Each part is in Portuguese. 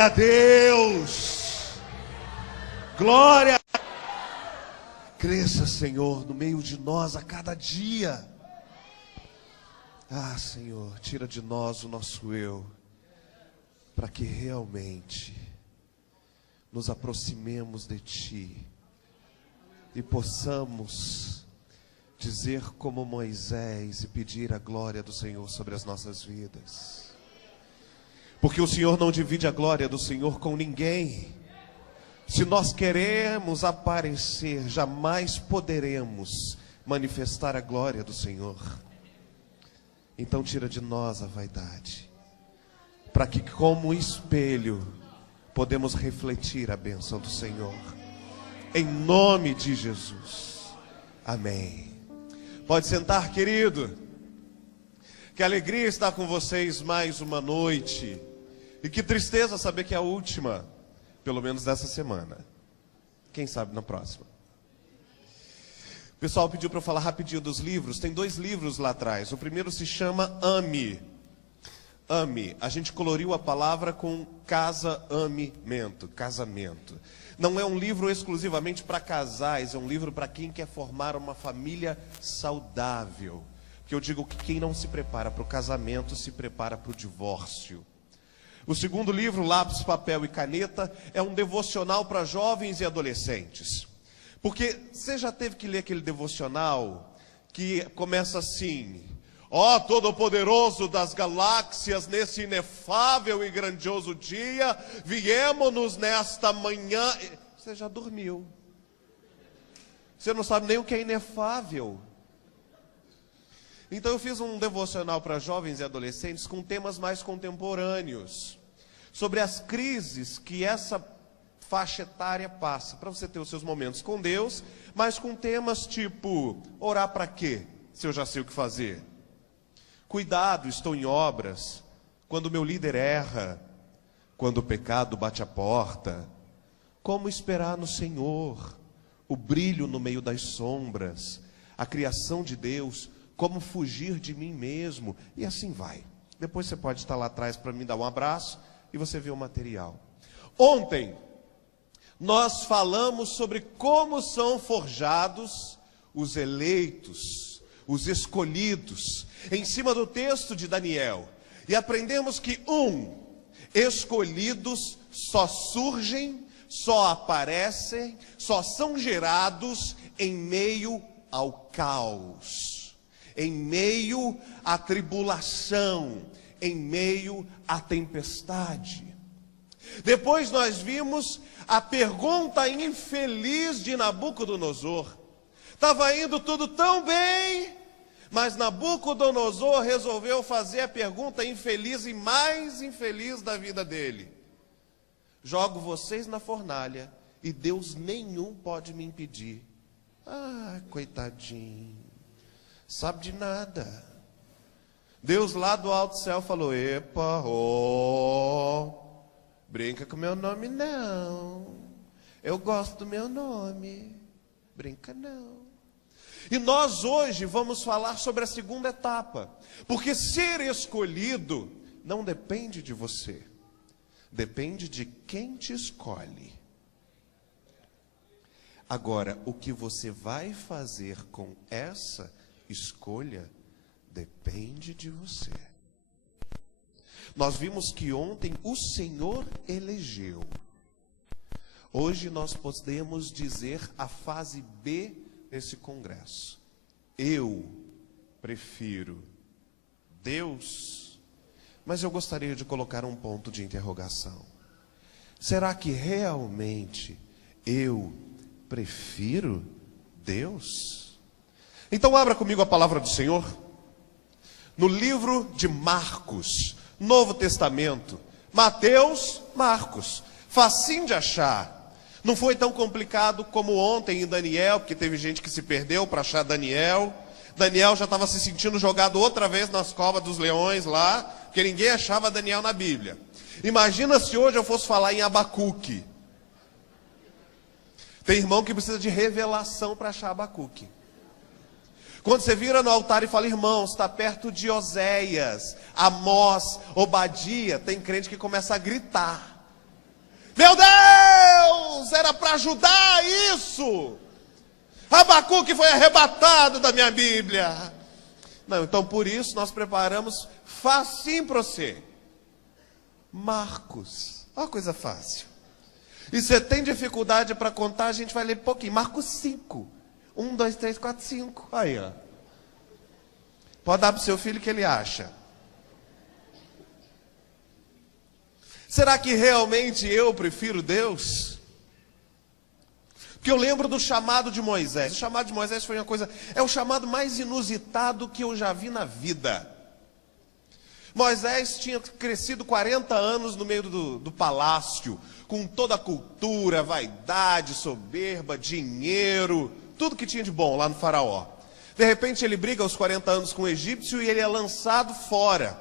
Glória a Deus! Glória! Cresça, Senhor, no meio de nós a cada dia. Ah, Senhor, tira de nós o nosso eu, para que realmente nos aproximemos de Ti e possamos dizer como Moisés e pedir a glória do Senhor sobre as nossas vidas. Porque o Senhor não divide a glória do Senhor com ninguém. Se nós queremos aparecer, jamais poderemos manifestar a glória do Senhor. Então tira de nós a vaidade, para que como espelho podemos refletir a bênção do Senhor. Em nome de Jesus. Amém. Pode sentar, querido. Que alegria estar com vocês mais uma noite. E que tristeza saber que é a última, pelo menos dessa semana. Quem sabe na próxima. O pessoal pediu para eu falar rapidinho dos livros. Tem 2 livros lá atrás. O primeiro se chama Ame. Ame. A gente coloriu a palavra com casamento. Não é um livro exclusivamente para casais, é um livro para quem quer formar uma família saudável. Porque eu digo que quem não se prepara para o casamento, se prepara para o divórcio. O segundo livro, Lápis, Papel e Caneta, é um devocional para jovens e adolescentes. Porque você já teve que ler aquele devocional que começa assim: ó Todo-Poderoso das galáxias, nesse inefável e grandioso dia, viemos-nos nesta manhã. Você já dormiu. Você não sabe nem o que é inefável. Então eu fiz um devocional para jovens e adolescentes com temas mais contemporâneos, sobre as crises que essa faixa etária passa, para você ter os seus momentos com Deus, mas com temas tipo: orar para quê, se eu já sei o que fazer? Cuidado, estou em obras, quando meu líder erra, quando o pecado bate a porta, como esperar no Senhor, o brilho no meio das sombras, a criação de Deus, como fugir de mim mesmo, e assim vai. Depois você pode estar lá atrás para me dar um abraço e você vê o material. Ontem nós falamos sobre como são forjados os eleitos, os escolhidos, em cima do texto de Daniel. E aprendemos que escolhidos só surgem, só aparecem, só são gerados em meio ao caos, em meio à tribulação, em meio à tempestade. Depois nós vimos a pergunta infeliz de Nabucodonosor. Estava indo tudo tão bem, mas Nabucodonosor resolveu fazer a pergunta infeliz e mais infeliz da vida dele: jogo vocês na fornalha e Deus nenhum pode me impedir. Ah, coitadinho, sabe de nada. Deus lá do alto céu falou: epa, brinca com meu nome não. Eu gosto do meu nome. Brinca não. E nós hoje vamos falar sobre a segunda etapa. Porque ser escolhido não depende de você. Depende de quem te escolhe. Agora, o que você vai fazer com essa escolha depende de você. Nós vimos que ontem o Senhor elegeu. Hoje nós podemos dizer a fase B desse congresso. Eu prefiro Deus, mas eu gostaria de colocar um ponto de interrogação. Será que realmente eu prefiro Deus? Então abra comigo a palavra do Senhor no livro de Marcos, Novo Testamento. Mateus, Marcos, facinho de achar. Não foi tão complicado como ontem em Daniel, porque teve gente que se perdeu para achar Daniel. Daniel já estava se sentindo jogado outra vez nas covas dos leões lá, porque ninguém achava Daniel na Bíblia. Imagina se hoje eu fosse falar em Abacuque. Tem irmão que precisa de revelação para achar Abacuque. Quando você vira no altar e fala: irmãos, está perto de Oséias, Amós, Obadia, tem crente que começa a gritar. Meu Deus, era para ajudar isso. Abacuque foi arrebatado da minha Bíblia. Não, então por isso nós preparamos facinho para você. Marcos, olha uma coisa fácil. E você tem dificuldade para contar, a gente vai ler pouquinho. Marcos 5. 1, 2, 3, 4, 5. Aí, ó. Pode dar para o seu filho que ele acha. Será que realmente eu prefiro Deus? Porque eu lembro do chamado de Moisés. O chamado de Moisés foi uma coisa, é o chamado mais inusitado que eu já vi na vida. Moisés tinha crescido 40 anos no meio do palácio, com toda a cultura, vaidade, soberba, dinheiro, tudo que tinha de bom lá no faraó. De repente ele briga aos 40 anos com o egípcio e ele é lançado fora.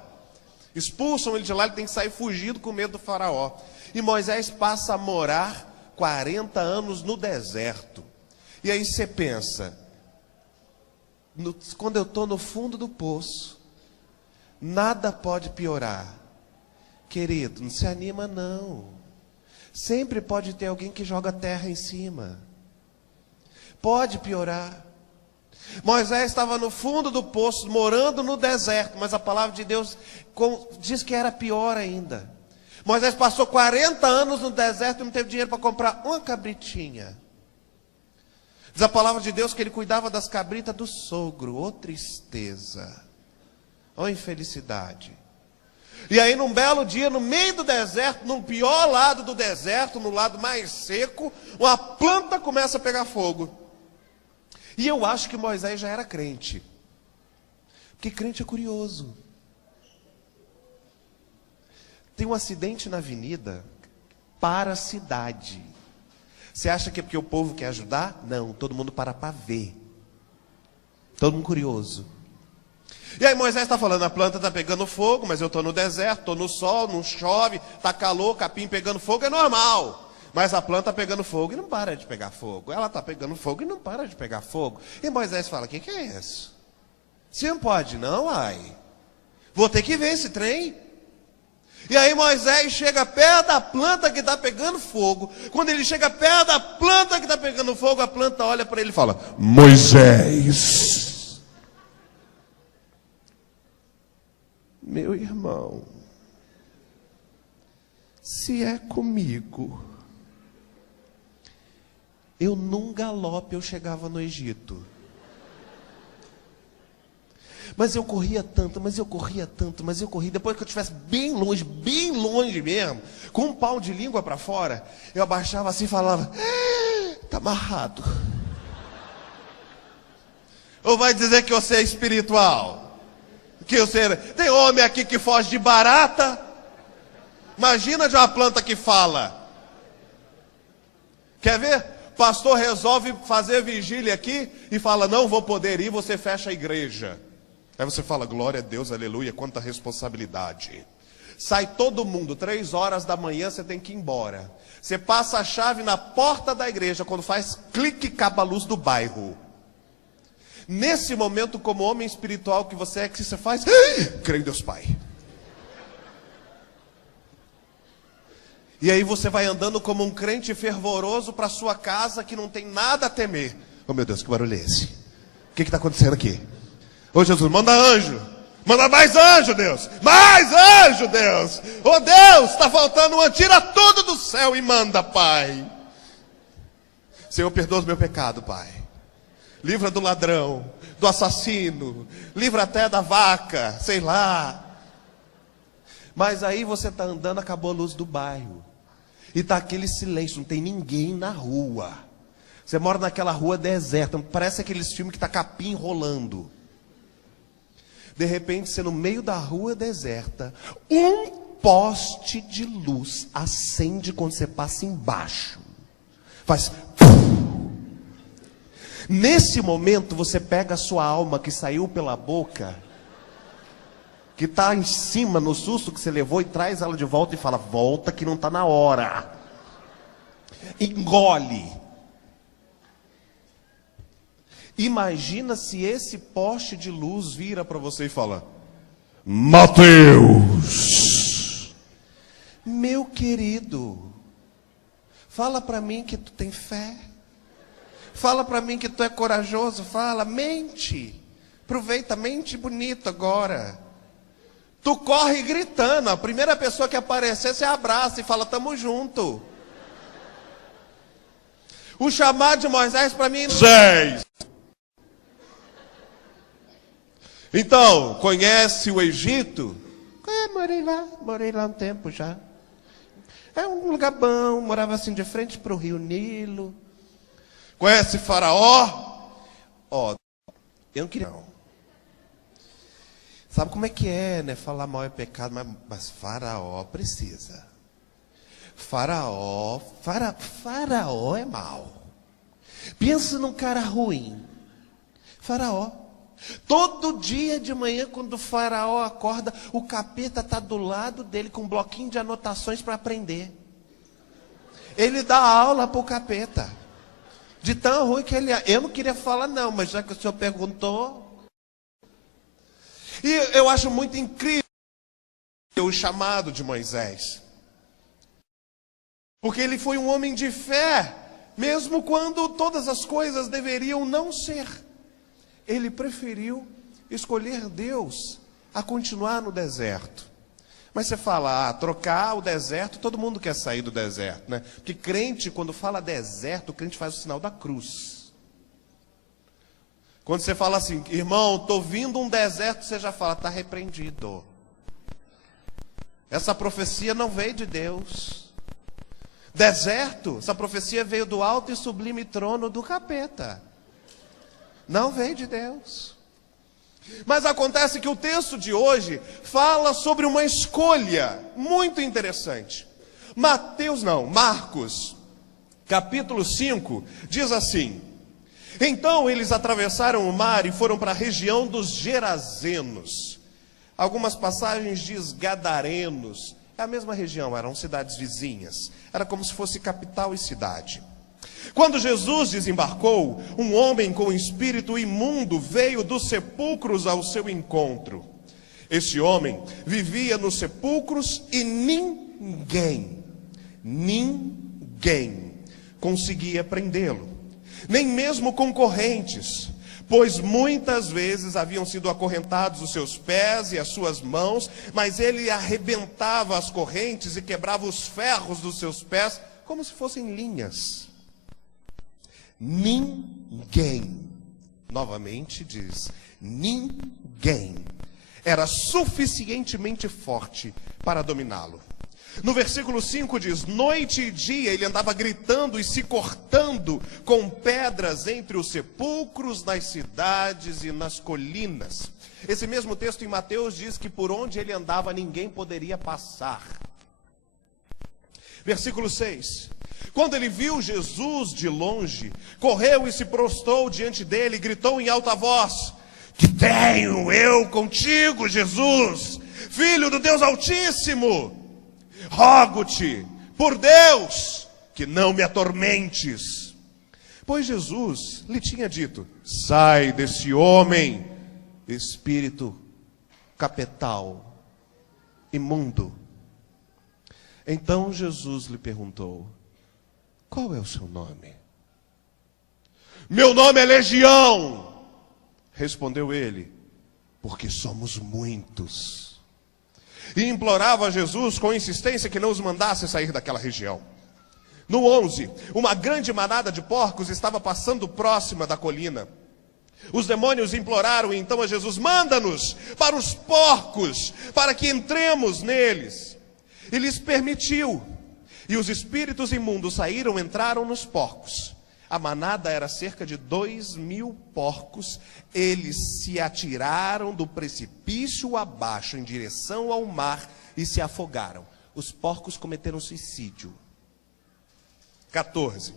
Expulsam ele de lá, ele tem que sair fugido com medo do faraó. E Moisés passa a morar 40 anos no deserto. E aí você pensa, quando eu estou no fundo do poço, nada pode piorar. Querido, não se anima não. Sempre pode ter alguém que joga terra em cima. Pode piorar. Moisés estava no fundo do poço, morando no deserto, mas a palavra de Deus diz que era pior ainda. Moisés passou 40 anos no deserto e não teve dinheiro para comprar uma cabritinha. Diz a palavra de Deus que ele cuidava das cabritas do sogro. Ô tristeza, ô infelicidade. E aí num belo dia, no meio do deserto, no pior lado do deserto, no lado mais seco, uma planta começa a pegar fogo. E eu acho que Moisés já era crente. Porque crente é curioso. Tem um acidente na avenida, para a cidade. Você acha que é porque o povo quer ajudar? Não, todo mundo para ver. Todo mundo curioso. E aí Moisés está falando, a planta está pegando fogo, mas eu estou no deserto, estou no sol, não chove, está calor, capim pegando fogo, é normal. Mas a planta está pegando fogo e não para de pegar fogo. Ela está pegando fogo e não para de pegar fogo. E Moisés fala, o que é isso? Você não pode não, ai. Vou ter que ver esse trem. E aí Moisés chega perto da planta que está pegando fogo. Quando ele chega perto da planta que está pegando fogo, a planta olha para ele e fala, Moisés, meu irmão, se é comigo, eu num galope eu chegava no Egito. Mas eu corria tanto, mas eu corria tanto, mas eu corria. Depois que eu estivesse bem longe mesmo, com um pau de língua para fora, eu abaixava assim e falava, está amarrado. Ou vai dizer que você é espiritual? Que você... Tem homem aqui que foge de barata. Imagina de uma planta que fala. Quer ver? Pastor resolve fazer vigília aqui e fala, não vou poder ir, você fecha a igreja. Aí você fala, glória a Deus, aleluia, quanta responsabilidade. Sai todo mundo, 3 horas da manhã você tem que ir embora. Você passa a chave na porta da igreja, quando faz clique, acaba a luz do bairro. Nesse momento, como homem espiritual que você é, que você faz? Creio em Deus Pai. E aí você vai andando como um crente fervoroso para sua casa que não tem nada a temer. Oh meu Deus, que barulho é esse? O que está acontecendo aqui? Ô Jesus, manda anjo. Manda mais anjo, Deus. Mais anjo, Deus. Oh Deus, está faltando um anjo. Tira tudo do céu e manda, Pai. Senhor, perdoa o meu pecado, Pai. Livra do ladrão, do assassino. Livra até da vaca, sei lá. Mas aí você está andando, acabou a luz do bairro. E está aquele silêncio, não tem ninguém na rua. Você mora naquela rua deserta, parece aqueles filmes que está capim rolando. De repente, você no meio da rua deserta, um poste de luz acende quando você passa embaixo. Faz... Nesse momento, você pega a sua alma que saiu pela boca, que está em cima no susto que você levou, e traz ela de volta e fala, volta que não está na hora. Engole. Imagina se esse poste de luz vira para você e fala, Mateus, meu querido, Fala para mim que tu tem fé. Fala para mim que tu é corajoso. Fala, mente. Aproveita, mente bonito agora. Tu corre gritando. A primeira pessoa que aparecer, você abraça e fala, tamo junto. O chamado de Moisés para mim... Moisés! Então, conhece o Egito? Morei lá um tempo já. É um lugar bom, morava assim de frente para o rio Nilo. Conhece Faraó? Ó, eu não queria não. Sabe como é que é, né? Falar mal é pecado, mas Faraó precisa. Faraó é mau. Pensa num cara ruim. Faraó. Todo dia de manhã, quando o Faraó acorda, o capeta está do lado dele com um bloquinho de anotações para aprender. Ele dá aula para o capeta. De tão ruim que ele é. Eu não queria falar não, mas já que o senhor perguntou. E eu acho muito incrível o chamado de Moisés. Porque ele foi um homem de fé, mesmo quando todas as coisas deveriam não ser. Ele preferiu escolher Deus a continuar no deserto. Mas você fala, trocar o deserto, todo mundo quer sair do deserto, né? Porque crente, quando fala deserto, o crente faz o sinal da cruz. Quando você fala assim, irmão, estou vindo um deserto, você já fala, está repreendido. Essa profecia não veio de Deus. Deserto, essa profecia veio do alto e sublime trono do capeta. Não veio de Deus. Mas acontece que o texto de hoje fala sobre uma escolha muito interessante. Marcos, capítulo 5, diz assim: então eles atravessaram o mar e foram para a região dos Gerazenos. Algumas passagens diz Gadarenos. É a mesma região, eram cidades vizinhas. Era como se fosse capital e cidade. Quando Jesus desembarcou, um homem com espírito imundo veio dos sepulcros ao seu encontro. Esse homem vivia nos sepulcros e ninguém conseguia prendê-lo, nem mesmo concorrentes, pois muitas vezes haviam sido acorrentados os seus pés e as suas mãos, mas ele arrebentava as correntes e quebrava os ferros dos seus pés como se fossem linhas. Ninguém, novamente diz, ninguém era suficientemente forte para dominá-lo. No versículo 5 diz, noite e dia ele andava gritando e se cortando com pedras entre os sepulcros, nas cidades e nas colinas. Esse mesmo texto em Mateus diz que por onde ele andava ninguém poderia passar. Versículo 6. Quando ele viu Jesus de longe, correu e se prostrou diante dele e gritou em alta voz: que tenho eu contigo, Jesus, Filho do Deus Altíssimo? Rogo-te, por Deus, que não me atormentes. Pois Jesus lhe tinha dito: sai desse homem, espírito capetal, imundo. Então Jesus lhe perguntou: qual é o seu nome? Meu nome é Legião, respondeu ele, porque somos muitos. E implorava a Jesus com insistência que não os mandasse sair daquela região. No 11, uma grande manada de porcos estava passando próxima da colina. Os demônios imploraram então a Jesus: manda-nos para os porcos, para que entremos neles. E lhes permitiu. E os espíritos imundos saíram, entraram nos porcos. A manada era cerca de 2.000 porcos. Eles se atiraram do precipício abaixo, em direção ao mar, e se afogaram. Os porcos cometeram suicídio. 14.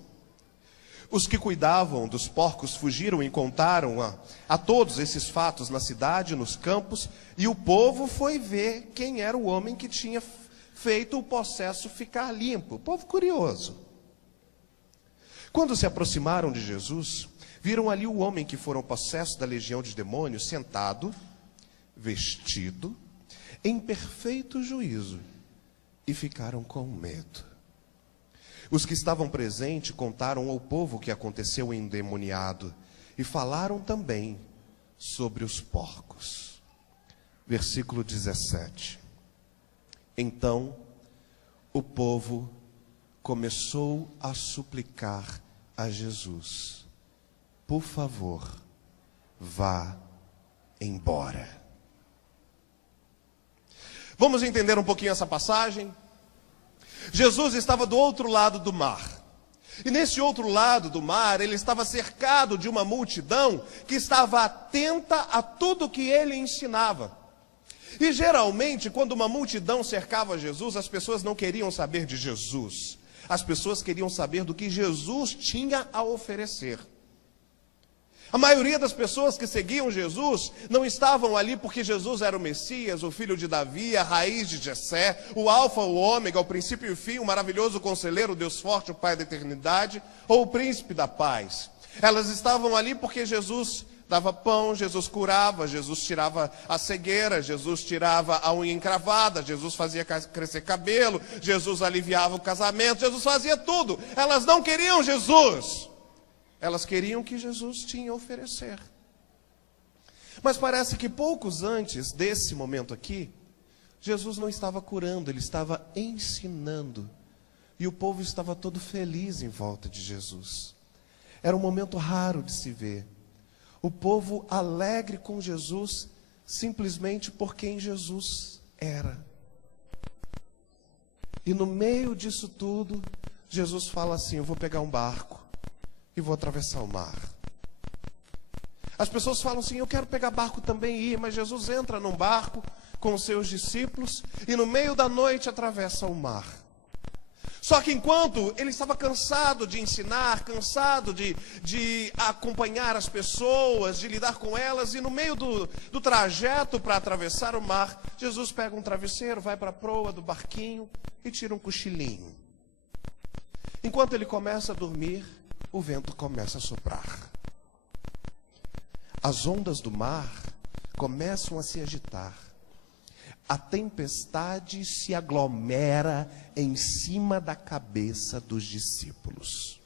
Os que cuidavam dos porcos fugiram e contaram a todos esses fatos na cidade, nos campos, e o povo foi ver quem era o homem que tinha feito o possesso ficar limpo. Povo curioso. Quando se aproximaram de Jesus, viram ali o homem que fora possesso da legião de demônios, sentado, vestido, em perfeito juízo, e ficaram com medo. Os que estavam presentes contaram ao povo o que aconteceu ao endemoniado e falaram também sobre os porcos. Versículo 17. Então o povo começou a suplicar a Jesus: por favor, vá embora. Vamos entender um pouquinho essa passagem? Jesus estava do outro lado do mar. E nesse outro lado do mar, ele estava cercado de uma multidão que estava atenta a tudo que ele ensinava. E geralmente, quando uma multidão cercava Jesus, as pessoas não queriam saber de Jesus. As pessoas queriam saber do que Jesus tinha a oferecer. A maioria das pessoas que seguiam Jesus não estavam ali porque Jesus era o Messias, o filho de Davi, a raiz de Jessé, o alfa, o ômega, o princípio e o fim, o maravilhoso conselheiro, o Deus forte, o Pai da eternidade, ou o príncipe da paz. Elas estavam ali porque Jesus dava pão, Jesus curava, Jesus tirava a cegueira, Jesus tirava a unha encravada, Jesus fazia crescer cabelo, Jesus aliviava o casamento, Jesus fazia tudo. Elas não queriam Jesus. Elas queriam o que Jesus tinha a oferecer. Mas parece que poucos antes desse momento aqui, Jesus não estava curando, ele estava ensinando. E o povo estava todo feliz em volta de Jesus. Era um momento raro de se ver. O povo alegre com Jesus, simplesmente por quem Jesus era. E no meio disso tudo, Jesus fala assim: eu vou pegar um barco e vou atravessar o mar. As pessoas falam assim: eu quero pegar barco também e ir, mas Jesus entra num barco com os seus discípulos e no meio da noite atravessa o mar. Só que enquanto ele estava cansado de ensinar, cansado de acompanhar as pessoas, de lidar com elas, e no meio do trajeto para atravessar o mar, Jesus pega um travesseiro, vai para a proa do barquinho e tira um cochilinho. Enquanto ele começa a dormir, o vento começa a soprar. As ondas do mar começam a se agitar. A tempestade se aglomera em cima da cabeça dos discípulos.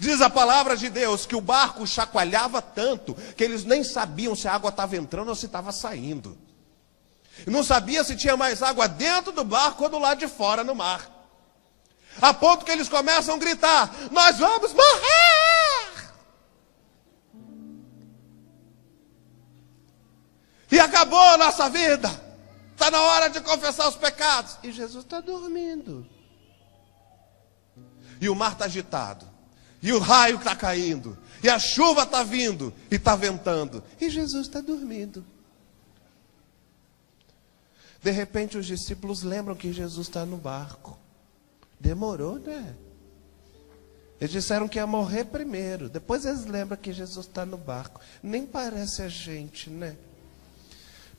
Diz a palavra de Deus que o barco chacoalhava tanto que eles nem sabiam se a água estava entrando ou se estava saindo. Não sabia se tinha mais água dentro do barco ou do lado de fora no mar. A ponto que eles começam a gritar: nós vamos morrer! E acabou a nossa vida. Está na hora de confessar os pecados. E Jesus está dormindo. E o mar está agitado. E o raio está caindo. E a chuva está vindo. E está ventando. E Jesus está dormindo. De repente os discípulos lembram que Jesus está no barco. Demorou, né? Eles disseram que ia morrer primeiro. Depois eles lembram que Jesus está no barco. Nem parece a gente, né?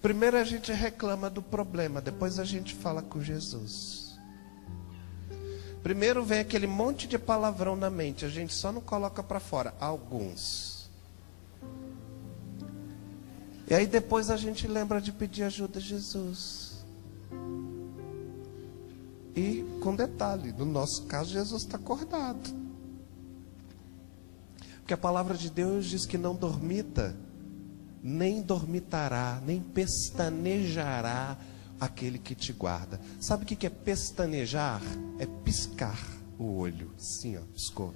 Primeiro a gente reclama do problema, depois a gente fala com Jesus. Primeiro vem aquele monte de palavrão na mente, a gente só não coloca para fora, alguns. E aí depois a gente lembra de pedir ajuda a Jesus. E com detalhe, no nosso caso Jesus está acordado. Porque a palavra de Deus diz que não dormita, nem dormitará, nem pestanejará aquele que te guarda. Sabe o que é pestanejar? É piscar o olho. Sim, ó, piscou.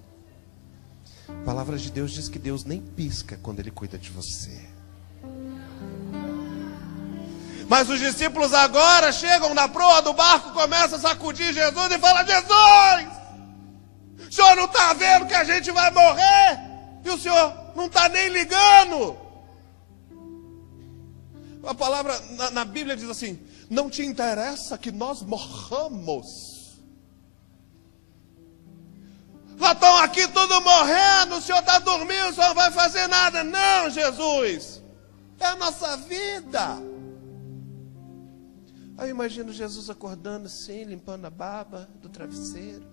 A palavra de Deus diz que Deus nem pisca quando Ele cuida de você. Mas os discípulos agora chegam na proa do barco, começam a sacudir Jesus e falam: Jesus, o senhor não está vendo que a gente vai morrer? E o senhor não está nem ligando. A palavra na Bíblia diz assim: não te interessa que nós morramos? Já estão aqui todos morrendo, o senhor está dormindo, o senhor não vai fazer nada. Não, Jesus, é a nossa vida. Aí eu imagino Jesus acordando assim, limpando a baba do travesseiro,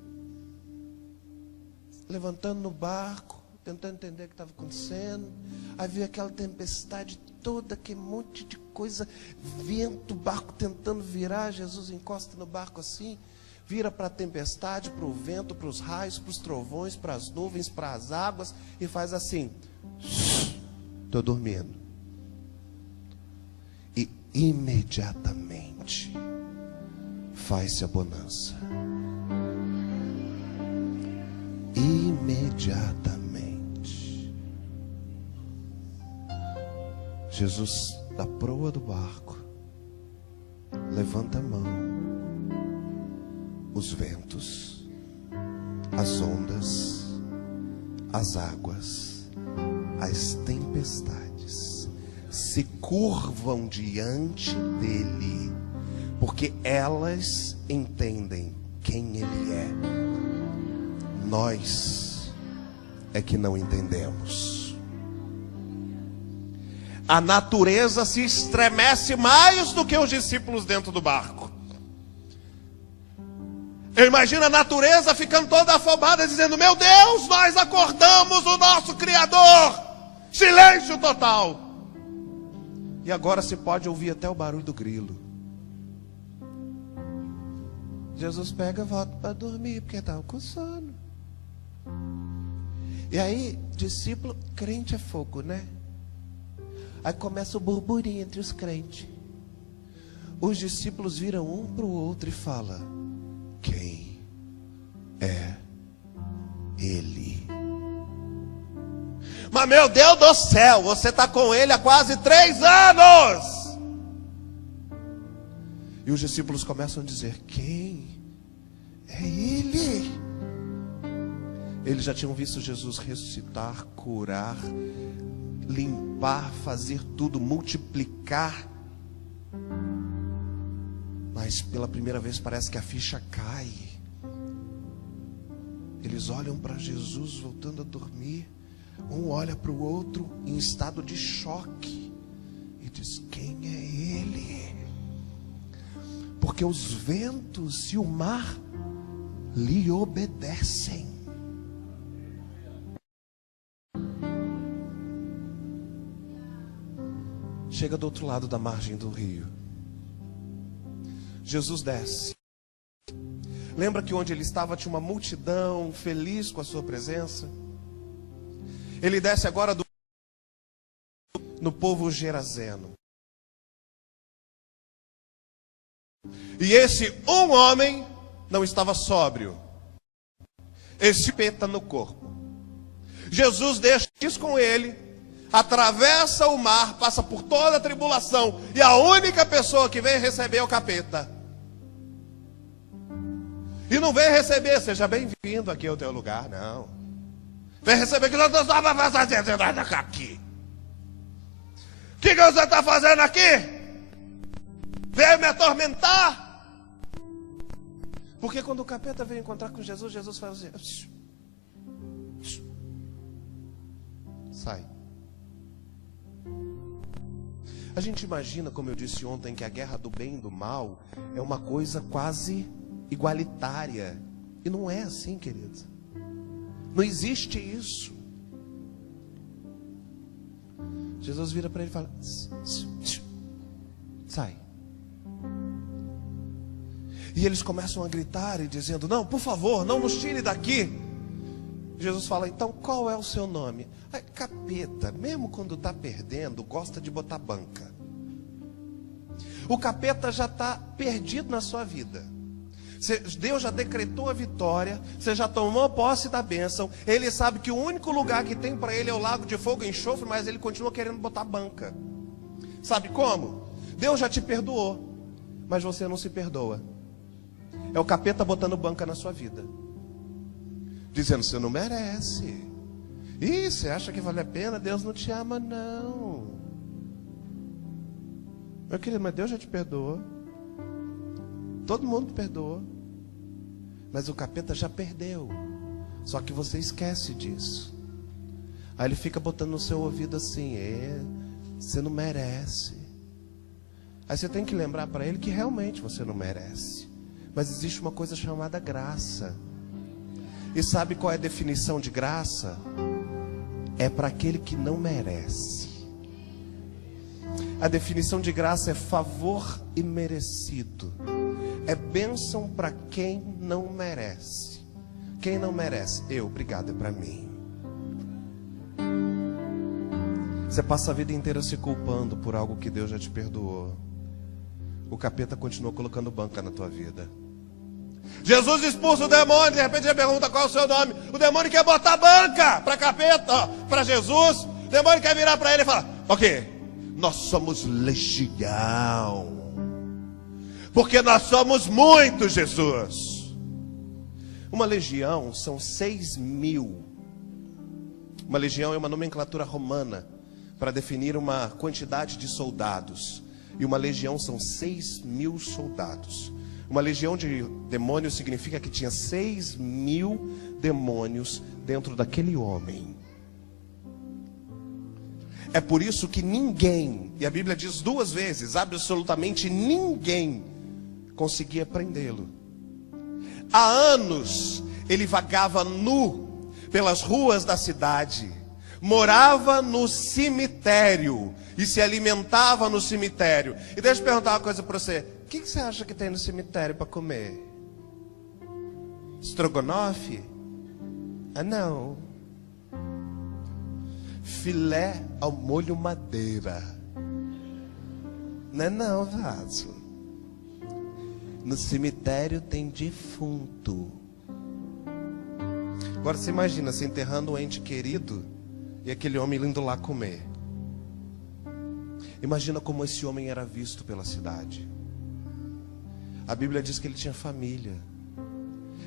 levantando no barco, tentando entender o que estava acontecendo. Aí veio aquela tempestade toda, aquele monte de coisa, vento, barco tentando virar. Jesus encosta no barco assim, vira para a tempestade, para o vento, para os raios, para os trovões, para as nuvens, para as águas, e faz assim: estou dormindo. E imediatamente faz-se a bonança. Imediatamente. Jesus, da proa do barco, levanta a mão. Os ventos, as ondas, as águas, as tempestades se curvam diante dele, porque elas entendem quem ele é. Nós é que não entendemos. A natureza se estremece mais do que os discípulos dentro do barco. Eu imagino a natureza ficando toda afobada, dizendo: meu Deus, nós acordamos o nosso Criador. Silêncio total. E agora se pode ouvir até o barulho do grilo. Jesus pega e volta para dormir, porque estava com sono. E aí, discípulo, crente é fogo, né? Aí começa o burburinho entre os crentes. Os discípulos viram um para o outro e falam: quem é ele? Mas meu Deus do céu, você está com ele há quase 3 anos. E os discípulos começam a dizer: quem é ele? Eles já tinham visto Jesus ressuscitar, curar, limpar, fazer tudo, multiplicar. Mas pela primeira vez parece que a ficha cai. Eles olham para Jesus voltando a dormir. Um olha para o outro em estado de choque e diz: quem é ele? Porque os ventos e o mar lhe obedecem. Chega do outro lado da margem do rio. Jesus desce. Lembra que onde ele estava tinha uma multidão feliz com a sua presença? Ele desce agora no povo gerazeno. E esse um homem não estava sóbrio. Esse peta no corpo. Jesus deixa isso com ele, atravessa o mar, passa por toda a tribulação, e a única pessoa que vem receber é o capeta. E não vem receber: seja bem-vindo aqui ao teu lugar, não. Vem receber: que nós estamos fazendo aqui. O que você está fazendo aqui? Veio me atormentar? Porque quando o capeta veio encontrar com Jesus, Jesus fala assim: sai. A gente imagina, como eu disse ontem, que a guerra do bem e do mal é uma coisa quase igualitária. E não é assim, queridos. Não existe isso. Jesus vira para ele e fala: sai. E eles começam a gritar e dizendo: não, por favor, não nos tire daqui. Jesus fala: então qual é o seu nome? Capeta, mesmo quando está perdendo, gosta de botar banca. O capeta já está perdido na sua vida. Deus já decretou a vitória, você já tomou posse da bênção. Ele sabe que o único lugar que tem para ele é o lago de fogo e enxofre, mas ele continua querendo botar banca. Sabe como? Deus já te perdoou, mas você não se perdoa. É o capeta botando banca na sua vida, dizendo: você não merece. Ih, você acha que vale a pena? Deus não te ama, não. Meu querido, mas Deus já te perdoou. Todo mundo perdoou. Mas o capeta já perdeu. Só que você esquece disso. Aí ele fica botando no seu ouvido assim: você não merece. Aí você tem que lembrar para ele que realmente você não merece. Mas existe uma coisa chamada graça. E sabe qual é a definição de graça? É para aquele que não merece. A definição de graça é favor imerecido. É bênção para quem não merece. Quem não merece? Eu, obrigado, é para mim. Você passa a vida inteira se culpando por algo que Deus já te perdoou. O capeta continua colocando banca na tua vida. Jesus expulsa o demônio, de repente ele pergunta qual é o seu nome. O demônio quer botar banca para capeta, para Jesus. O demônio quer virar para ele e falar: ok, nós somos legião, porque nós somos muitos, Jesus. Uma legião são 6.000. Uma legião é uma nomenclatura romana para definir uma quantidade de soldados. E uma legião são 6.000 soldados. Uma legião de demônios significa que tinha 6.000 demônios dentro daquele homem. É por isso que ninguém, e a Bíblia diz 2 vezes, absolutamente ninguém conseguia prendê-lo. Há anos ele vagava nu pelas ruas da cidade, morava no cemitério e se alimentava no cemitério. E deixa eu perguntar uma coisa para você: o que você acha que tem no cemitério para comer? Estrogonofe? Ah, não. Filé ao molho madeira. Não é não, vaso. No cemitério tem defunto. Agora você imagina, se enterrando um ente querido e aquele homem indo lá comer. Imagina como esse homem era visto pela cidade. A Bíblia diz que ele tinha família.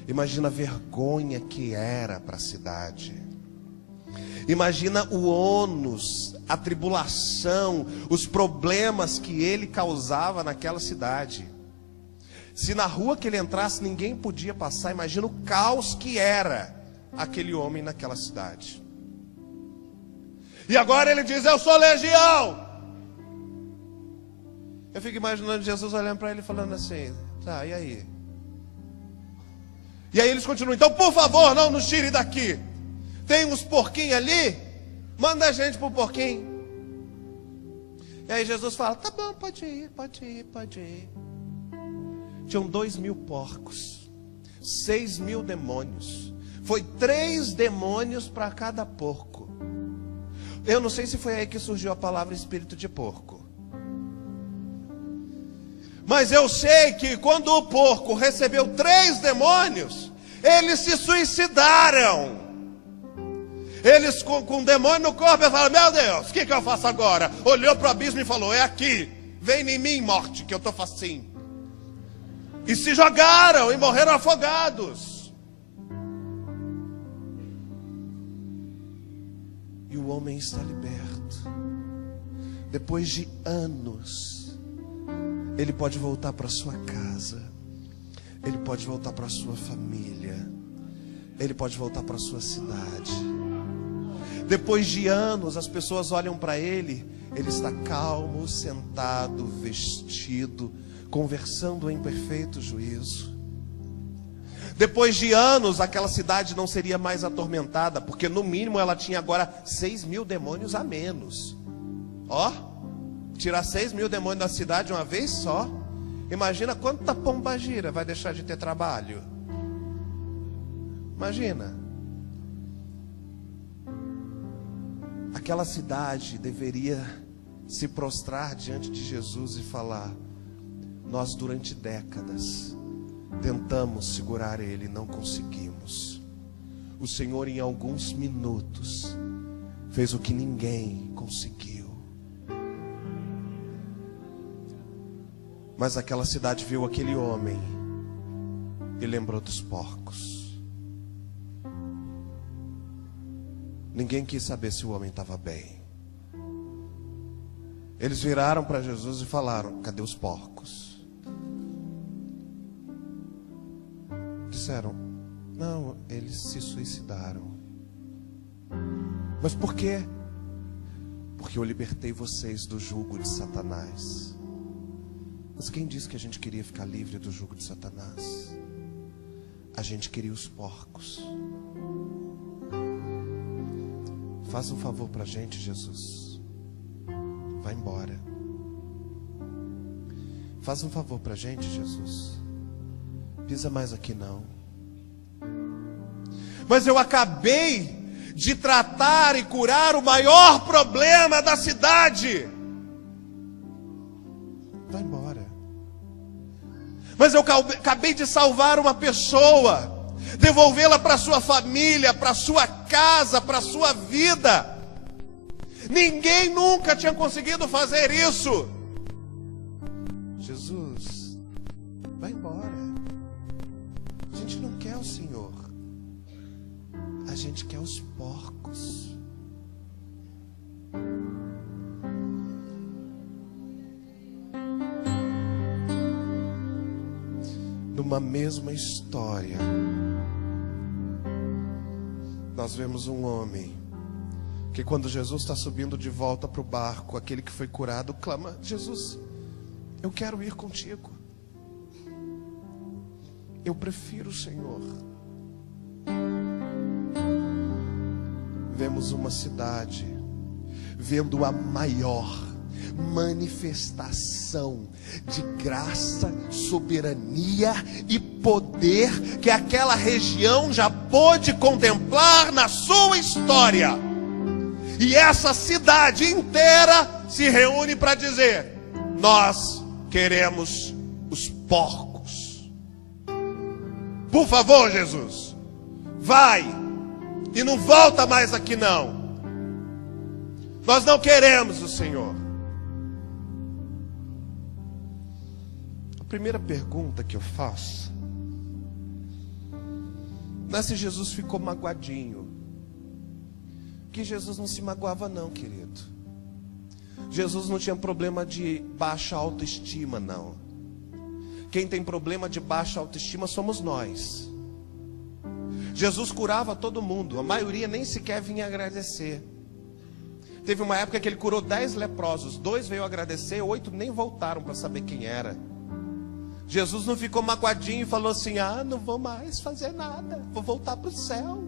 Imagina a vergonha que era para a cidade. Imagina o ônus, a tribulação, os problemas que ele causava naquela cidade. Se na rua que ele entrasse ninguém podia passar, imagina o caos que era aquele homem naquela cidade. E agora ele diz: eu sou legião. Eu fico imaginando Jesus olhando para ele e falando assim: tá, e aí? E aí eles continuam: então por favor, não nos tire daqui. Tem uns porquinhos ali, manda a gente pro porquinho. E aí Jesus fala: tá bom, pode ir, pode ir, pode ir. Tinham 2.000 porcos, 6.000 demônios. Foi 3 demônios para cada porco. Eu não sei se foi aí que surgiu a palavra espírito de porco. Mas eu sei que quando o porco recebeu 3 demônios, eles se suicidaram. Eles com um demônio no corpo, falaram: meu Deus, o que eu faço agora? Olhou para o abismo e falou: é aqui, vem em mim, morte, que eu estou facinho. E se jogaram e morreram afogados. E o homem está liberto. Depois de anos, ele pode voltar para sua casa. Ele pode voltar para sua família. Ele pode voltar para sua cidade. Depois de anos, as pessoas olham para ele. Ele está calmo, sentado, vestido, conversando em perfeito juízo. Depois de anos, aquela cidade não seria mais atormentada, porque no mínimo ela tinha agora 6.000 demônios a menos. Ó, tirar 6.000 demônios da cidade uma vez só. Imagina quanta pombagira vai deixar de ter trabalho. Imagina. Aquela cidade deveria se prostrar diante de Jesus e falar: nós durante décadas tentamos segurar ele e não conseguimos. O Senhor em alguns minutos fez o que ninguém conseguiu. Mas aquela cidade viu aquele homem e lembrou dos porcos. Ninguém quis saber se o homem estava bem. Eles viraram para Jesus e falaram: cadê os porcos? Disseram: não, eles se suicidaram. Mas por quê? Porque eu libertei vocês do jugo de Satanás. Mas quem disse que a gente queria ficar livre do jugo de Satanás? A gente queria os porcos. Faz um favor pra gente, Jesus. Vai embora. Faz um favor pra gente, Jesus. Pisa mais aqui não. Mas eu acabei de tratar e curar o maior problema da cidade. Vai embora. Mas eu acabei de salvar uma pessoa, devolvê-la para sua família, para sua casa, para sua vida. Ninguém nunca tinha conseguido fazer isso. Jesus, vai embora. A gente não quer o Senhor. A gente quer os porcos. Numa mesma história, nós vemos um homem que, quando Jesus está subindo de volta para o barco, aquele que foi curado clama: Jesus, eu quero ir contigo. Eu prefiro o Senhor. Vemos uma cidade vendo a maior manifestação de graça, soberania e poder que aquela região já pôde contemplar na sua história. E essa cidade inteira se reúne para dizer: nós queremos os porcos. Por favor, Jesus, vai e não volta mais aqui não. Nós não queremos o Senhor. A primeira pergunta que eu faço não é se Jesus ficou magoadinho. Que Jesus não se magoava não, querido. Jesus não tinha problema de baixa autoestima, não. Quem tem problema de baixa autoestima somos nós. Jesus curava todo mundo, a maioria nem sequer vinha agradecer. Teve uma época que ele curou 10 leprosos, 2 veio agradecer, 8 nem voltaram para saber quem era. Jesus não ficou magoadinho e falou assim: ah, não vou mais fazer nada, vou voltar para o céu.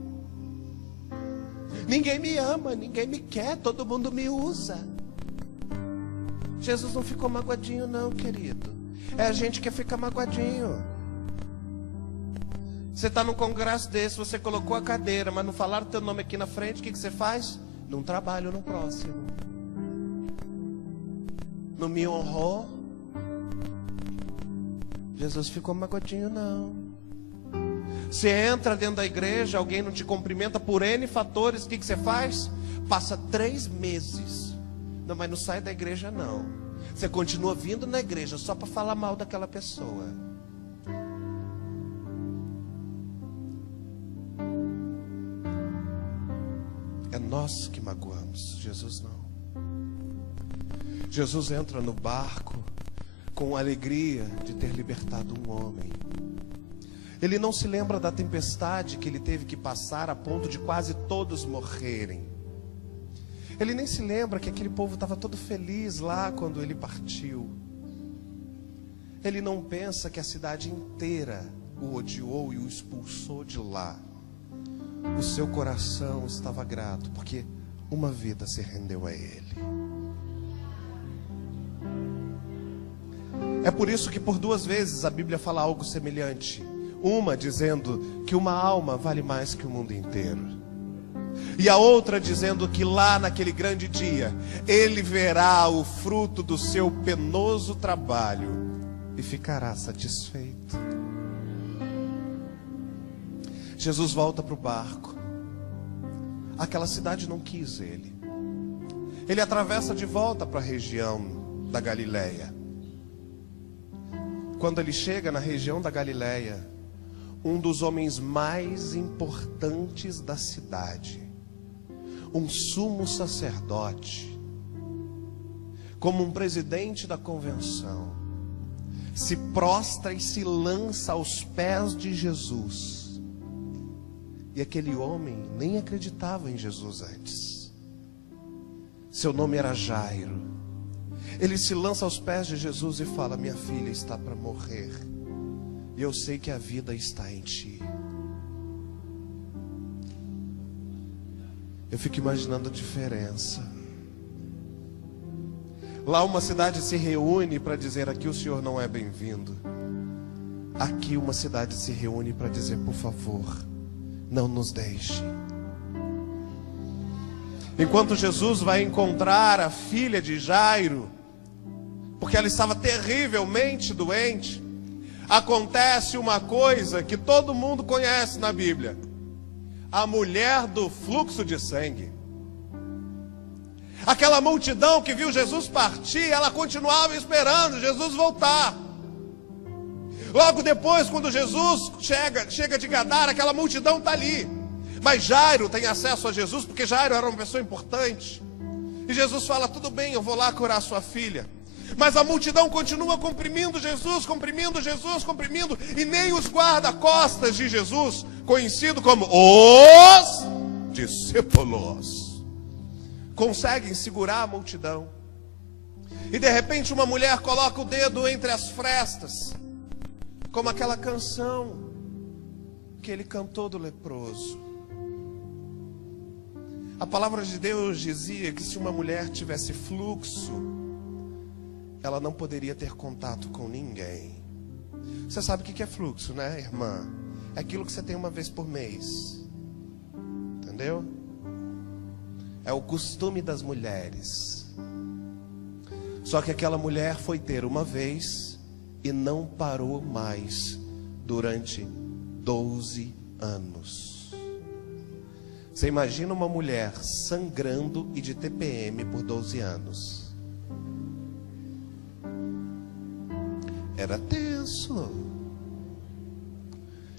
Ninguém me ama, ninguém me quer, todo mundo me usa. Jesus não ficou magoadinho não, querido. É a gente que fica magoadinho. Você está num congresso desse, você colocou a cadeira, mas não falaram o teu nome aqui na frente, o que você faz? Não trabalho no próximo. Não me honrou. Jesus ficou magoadinho não. Você entra dentro da igreja, alguém não te cumprimenta por N fatores, o que você faz? Passa 3 meses. Não, mas não sai da igreja não. Você continua vindo na igreja só para falar mal daquela pessoa. É nós que magoamos, Jesus não. Jesus entra no barco com a alegria de ter libertado um homem. Ele não se lembra da tempestade que ele teve que passar a ponto de quase todos morrerem. Ele nem se lembra que aquele povo estava todo feliz lá quando ele partiu. Ele não pensa que a cidade inteira o odiou e o expulsou de lá. O seu coração estava grato, porque uma vida se rendeu a ele. É por isso que por 2 vezes a Bíblia fala algo semelhante. Uma dizendo que uma alma vale mais que o mundo inteiro. E a outra dizendo que lá naquele grande dia, ele verá o fruto do seu penoso trabalho e ficará satisfeito. Jesus volta para o barco. Aquela cidade não quis ele. Ele atravessa de volta para a região da Galileia. Quando ele chega na região da Galileia, um dos homens mais importantes da cidade, um sumo sacerdote, como um presidente da convenção, se prostra e se lança aos pés de Jesus. E aquele homem nem acreditava em Jesus antes. Seu nome era Jairo. Ele se lança aos pés de Jesus e fala: minha filha está para morrer, e eu sei que a vida está em ti. Eu fico imaginando a diferença. Lá uma cidade se reúne para dizer: aqui o senhor não é bem-vindo. Aqui uma cidade se reúne para dizer: por favor, não nos deixe. Enquanto Jesus vai encontrar a filha de Jairo, porque ela estava terrivelmente doente, acontece uma coisa que todo mundo conhece na Bíblia: a mulher do fluxo de sangue. Aquela multidão que viu Jesus partir, ela continuava esperando Jesus voltar. Logo depois, quando Jesus chega de Gadara, aquela multidão está ali. Mas Jairo tem acesso a Jesus, porque Jairo era uma pessoa importante. E Jesus fala: tudo bem, eu vou lá curar sua filha. Mas a multidão continua comprimindo Jesus, comprimindo Jesus, comprimindo. E nem os guarda-costas de Jesus, conhecido como os discípulos, conseguem segurar a multidão. E de repente uma mulher coloca o dedo entre as frestas, como aquela canção que ele cantou do leproso. A palavra de Deus dizia que se uma mulher tivesse fluxo, ela não poderia ter contato com ninguém. Você sabe o que é fluxo, né, irmã? É aquilo que você tem uma vez por mês. Entendeu? É o costume das mulheres. Só que aquela mulher foi ter uma vez e não parou mais durante 12 anos. Você imagina uma mulher sangrando e de TPM por 12 anos. Era tenso.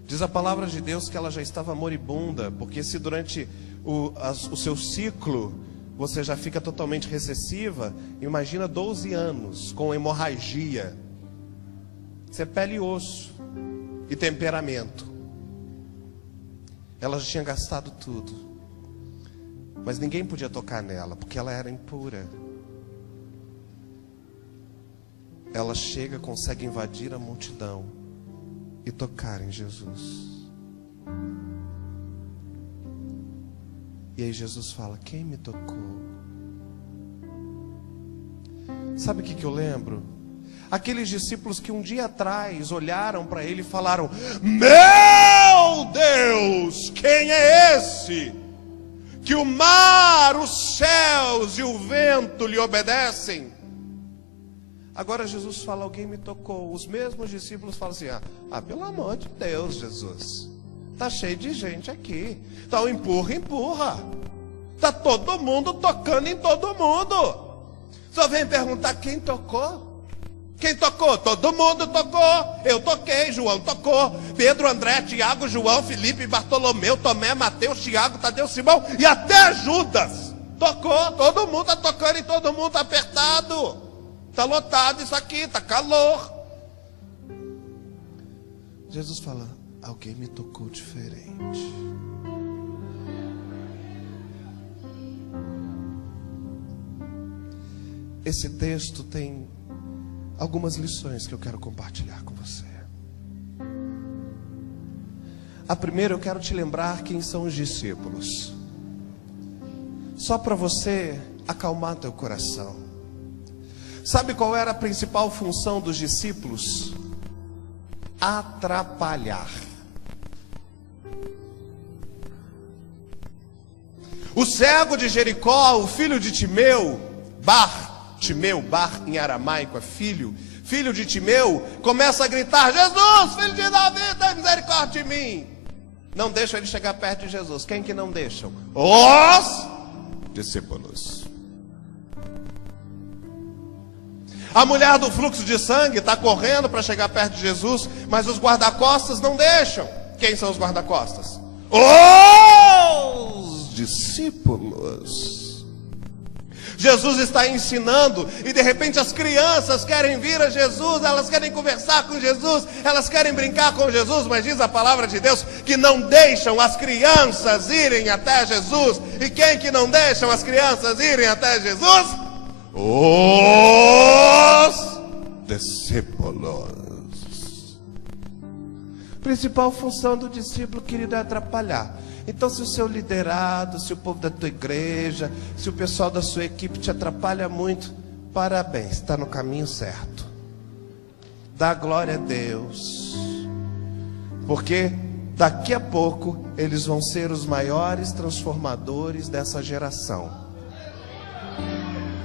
Diz a palavra de Deus que ela já estava moribunda, porque se durante o seu ciclo você já fica totalmente recessiva, imagina 12 anos com hemorragia. Isso é pele e osso e temperamento. Ela já tinha gastado tudo. Mas ninguém podia tocar nela, porque ela era impura. Ela chega, consegue invadir a multidão e tocar em Jesus. E aí Jesus fala: quem me tocou? Sabe o que eu lembro? Aqueles discípulos que um dia atrás olharam para ele e falaram: meu Deus, quem é esse? Que o mar, os céus e o vento lhe obedecem. Agora Jesus fala: alguém me tocou. Os mesmos discípulos falam assim: pelo amor de Deus, Jesus, tá cheio de gente aqui, então empurra. Tá todo mundo tocando em todo mundo. Só vem perguntar quem tocou. Quem tocou? Todo mundo tocou. Eu toquei, João tocou, Pedro, André, Tiago, João, Felipe, Bartolomeu, Tomé, Mateus, Tiago, Tadeu, Simão e até Judas tocou. Todo mundo está tocando e todo mundo está apertado. Está lotado isso aqui, está calor. Jesus fala: alguém me tocou diferente. Esse texto tem algumas lições que eu quero compartilhar com você. A primeira, eu quero te lembrar quem são os discípulos, só para você acalmar teu coração. Sabe qual era a principal função dos discípulos? Atrapalhar. O cego de Jericó, o filho de Timeu, Timeu, Bar em aramaico é filho de Timeu, começa a gritar: Jesus, filho de Davi, tem misericórdia de mim. Não deixa ele chegar perto de Jesus. Quem que não deixam? Os discípulos. A mulher do fluxo de sangue está correndo para chegar perto de Jesus, mas os guarda-costas não deixam. Quem são os guarda-costas? Os discípulos. Jesus está ensinando e de repente as crianças querem vir a Jesus, elas querem conversar com Jesus, elas querem brincar com Jesus, mas diz a palavra de Deus que não deixam as crianças irem até Jesus. E quem que não deixam as crianças irem até Jesus? Os discípulos. Principal função do discípulo, querido, é atrapalhar. Então, se o seu liderado, se o povo da tua igreja, se o pessoal da sua equipe te atrapalha muito, parabéns, está no caminho certo. Dá glória a Deus. Porque Daqui a pouco, eles vão ser os maiores transformadores dessa geração.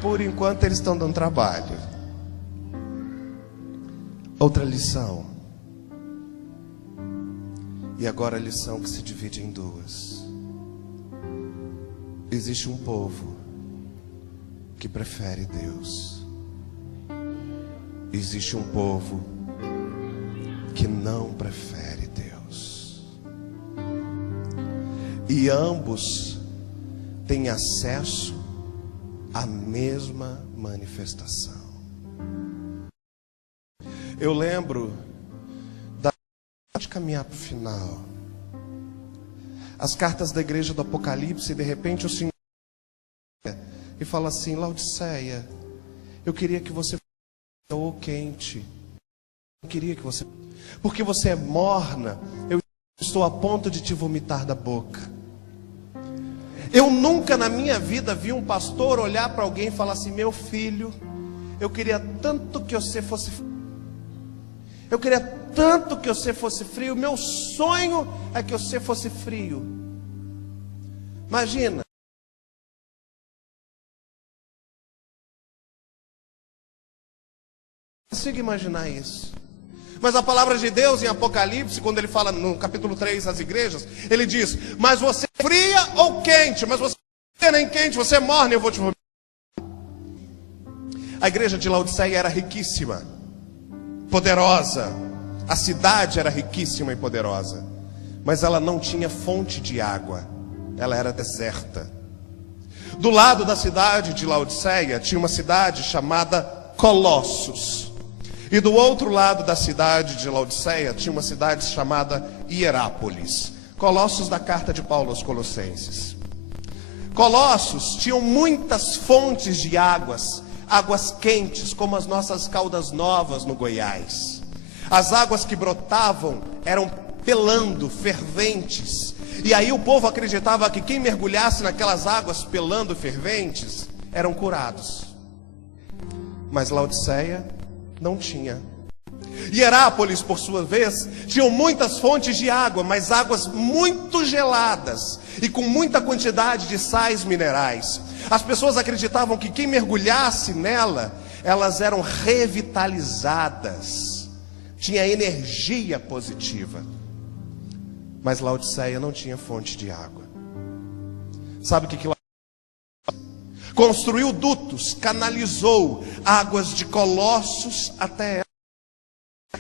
Por enquanto, eles estão dando trabalho. Outra lição. E agora a lição que se divide em duas. Existe um povo que prefere Deus. Existe um povo que não prefere Deus. E ambos têm acesso à mesma manifestação. Eu lembro de caminhar para o final. As cartas da igreja do Apocalipse, e de repente o Senhor e fala assim: Laodiceia, eu queria que você fosse ou quente. Eu queria que você, porque você é morna, eu estou a ponto de te vomitar da boca. Eu nunca na minha vida vi um pastor olhar para alguém e falar assim: meu filho, eu queria tanto que você fosse frio. Eu queria tanto que você fosse frio. Meu sonho é que você fosse frio. Imagina. Não consigo imaginar isso. Mas a palavra de Deus em Apocalipse, quando ele fala no capítulo 3 às igrejas, ele diz: mas você é fria ou quente? Mas você não é nem quente, você é morna, eu vou te vomitar. A igreja de Laodiceia era riquíssima, poderosa. A cidade era riquíssima e poderosa, mas ela não tinha fonte de água. Ela era deserta. Do lado da cidade de Laodiceia tinha uma cidade chamada Colossos. E do outro lado da cidade de Laodiceia tinha uma cidade chamada Hierápolis. Colossos da carta de Paulo aos Colossenses. Colossos tinham muitas fontes de águas, águas quentes, como as nossas Caldas Novas no Goiás. As águas que brotavam eram pelando, ferventes. E aí o povo acreditava que quem mergulhasse naquelas águas pelando, ferventes, eram curados. Mas Laodiceia não tinha. Hierápolis, por sua vez, tinham muitas fontes de água, mas águas muito geladas e com muita quantidade de sais minerais. As pessoas acreditavam que quem mergulhasse nela, elas eram revitalizadas, tinha energia positiva. Mas Laodiceia não tinha fonte de água. Sabe o que construiu dutos, canalizou águas de Colossos até ela.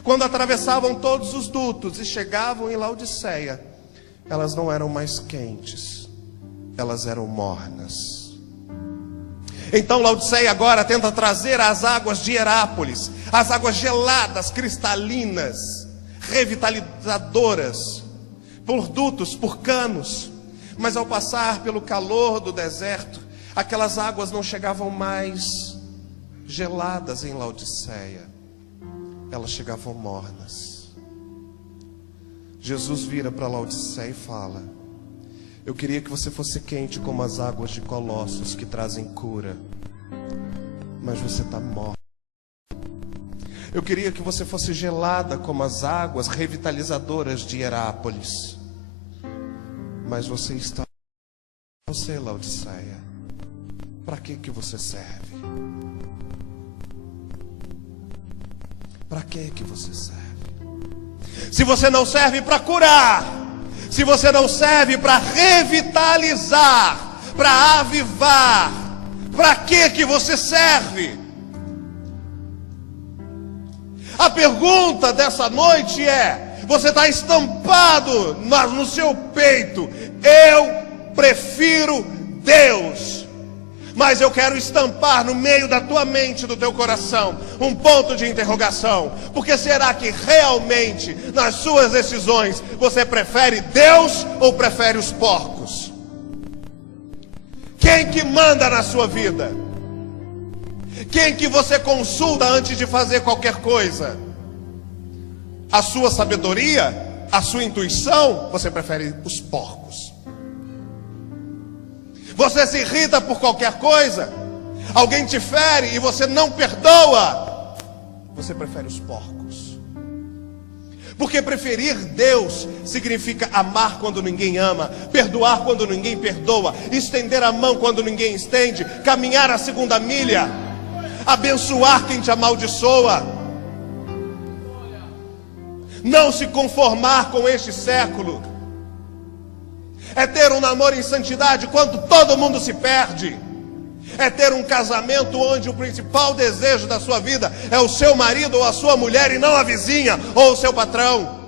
Quando atravessavam todos os dutos e chegavam em Laodiceia, elas não eram mais quentes, elas eram mornas. Então Laodiceia agora tenta trazer as águas de Hierápolis, as águas geladas, cristalinas, revitalizadoras, por dutos, por canos. Mas ao passar pelo calor do deserto, aquelas águas não chegavam mais geladas em Laodiceia, elas chegavam mornas. Jesus vira para Laodiceia e fala: eu queria que você fosse quente como as águas de Colossos que trazem cura, mas você está morta. Eu queria que você fosse gelada como as águas revitalizadoras de Hierápolis, mas você está. Você, Laodiceia, para que você serve? Para que você serve? Se você não serve para curar, se você não serve para revitalizar, para avivar, para que você serve? A pergunta dessa noite é: você está estampado no seu peito, eu prefiro Deus. Mas eu quero estampar no meio da tua mente, do teu coração, um ponto de interrogação. Porque será que realmente, nas suas decisões, você prefere Deus ou prefere os porcos? Quem que manda na sua vida? Quem que você consulta antes de fazer qualquer coisa? A sua sabedoria? A sua intuição? Você prefere os porcos? Você se irrita por qualquer coisa? Alguém te fere e você não perdoa? Você prefere os porcos? Porque preferir Deus significa amar quando ninguém ama, perdoar quando ninguém perdoa, estender a mão quando ninguém estende, caminhar a segunda milha, abençoar quem te amaldiçoa, não se conformar com este século, é ter um namoro em santidade quando todo mundo se perde, é ter um casamento onde o principal desejo da sua vida é o seu marido ou a sua mulher e não a vizinha ou o seu patrão.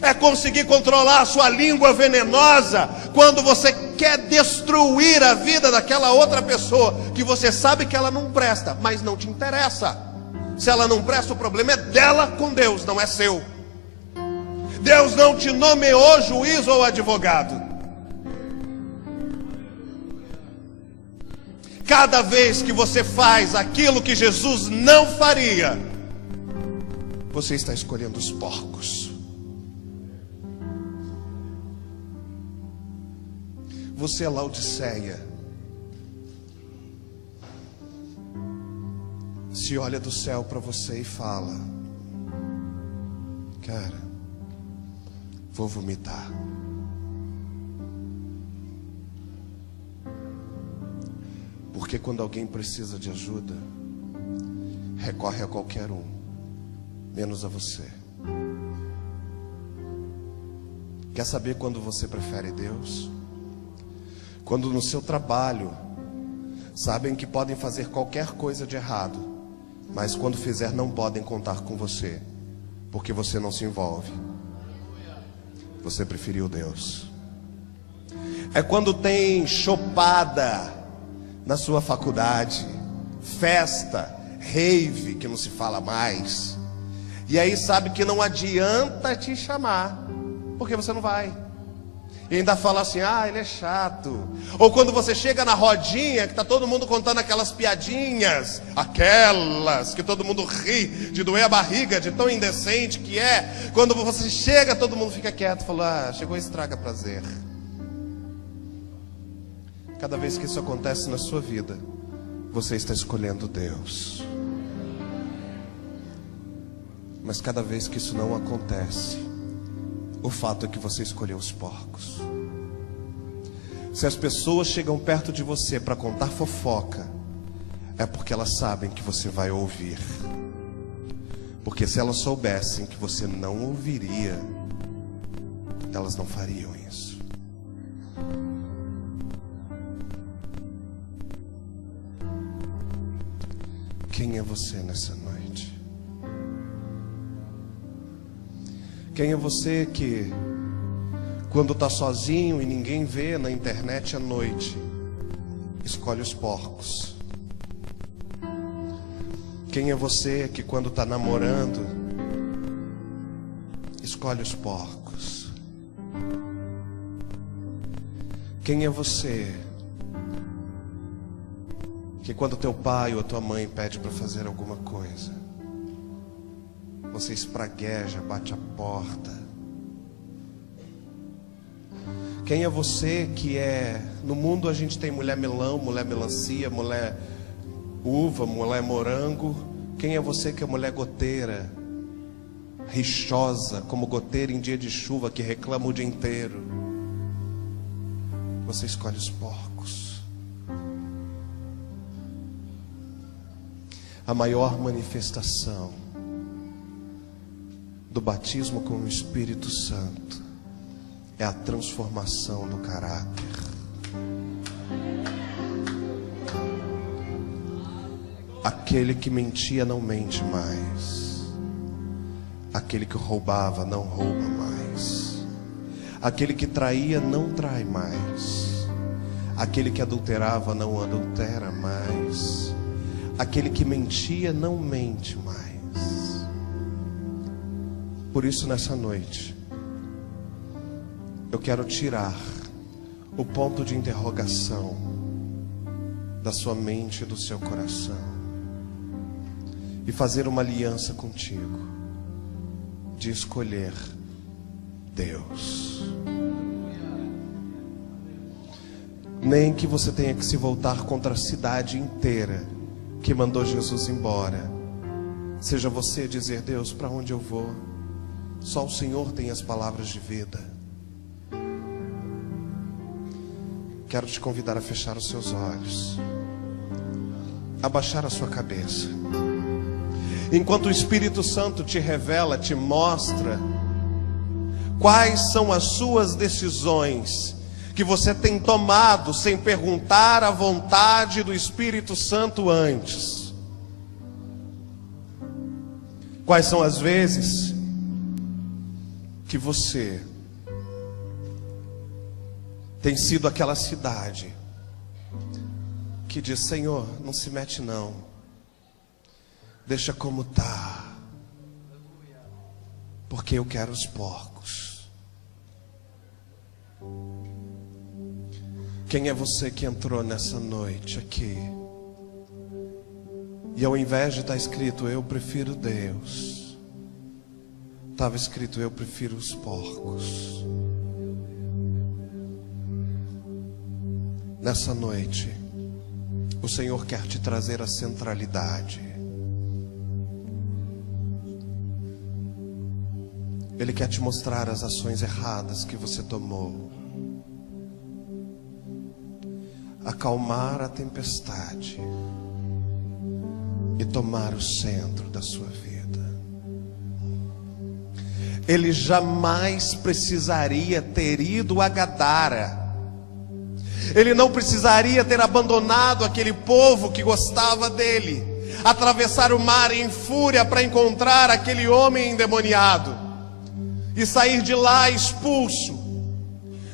É conseguir controlar a sua língua venenosa quando você quer destruir a vida daquela outra pessoa que você sabe que ela não presta, mas não te interessa. Se ela não presta, o problema é dela com Deus, não é seu. Deus não te nomeou juiz ou advogado. Cada vez que você faz aquilo que Jesus não faria, você está escolhendo os porcos. Você é Laodiceia. Se olha do céu para você e fala: cara, vou vomitar. Porque quando alguém precisa de ajuda, recorre a qualquer um, menos a você. Quer saber quando você prefere Deus? Quando no seu trabalho sabem que podem fazer qualquer coisa de errado, mas quando fizer não podem contar com você, porque você não se envolve. Você preferiu Deus. É quando tem chopada na sua faculdade, festa, rave, que não se fala mais, e aí sabe que não adianta te chamar, porque você não vai, e ainda fala assim: ah, ele é chato. Ou quando você chega na rodinha, que está todo mundo contando aquelas piadinhas, aquelas que todo mundo ri, de doer a barriga, de tão indecente que é. Quando você chega, todo mundo fica quieto, fala: ah, chegou estraga prazer. Cada vez que isso acontece na sua vida, você está escolhendo Deus. Mas cada vez que isso não acontece, o fato é que você escolheu os porcos. Se as pessoas chegam perto de você para contar fofoca, é porque elas sabem que você vai ouvir. Porque se elas soubessem que você não ouviria, elas não fariam isso. Quem é você nessa noite? Quem é você que, quando está sozinho e ninguém vê na internet à noite, escolhe os porcos? Quem é você que, quando está namorando, escolhe os porcos? Quem é você que, quando teu pai ou tua mãe pede para fazer alguma coisa, você espragueja, bate a porta? Quem é você que no mundo a gente tem mulher melão, mulher melancia, mulher uva, mulher morango. Quem é você que é mulher goteira, rixosa, como goteira em dia de chuva, que reclama o dia inteiro? Você escolhe os porcos. A maior manifestação do batismo com o Espírito Santo é a transformação do caráter. Aquele que mentia não mente mais. Aquele que roubava não rouba mais. Aquele que traía não trai mais. Aquele que adulterava não adultera mais. Aquele que mentia não mente mais. Por isso, nessa noite, eu quero tirar o ponto de interrogação da sua mente e do seu coração e fazer uma aliança contigo de escolher Deus. Nem que você tenha que se voltar contra a cidade inteira que mandou Jesus embora, Seja você dizer: Deus, para onde eu vou? Só o Senhor tem as palavras de vida. Quero te convidar a fechar os seus olhos, abaixar a sua cabeça, enquanto o Espírito Santo te revela, te mostra quais são as suas decisões que você tem tomado sem perguntar a vontade do Espírito Santo antes. Quais são as vezes que você tem sido aquela cidade que diz: Senhor, não se mete não, deixa como tá, porque eu quero os porcos. Quem é você que entrou nessa noite aqui e ao invés de estar escrito eu prefiro Deus, estava escrito eu prefiro os porcos? Nessa noite o Senhor quer te trazer a centralidade. Ele quer te mostrar as ações erradas que você tomou, acalmar a tempestade e tomar o centro da sua vida. Ele jamais precisaria ter ido a Gadara. Ele não precisaria ter abandonado aquele povo que gostava dele, atravessar o mar em fúria para encontrar aquele homem endemoniado e sair de lá expulso.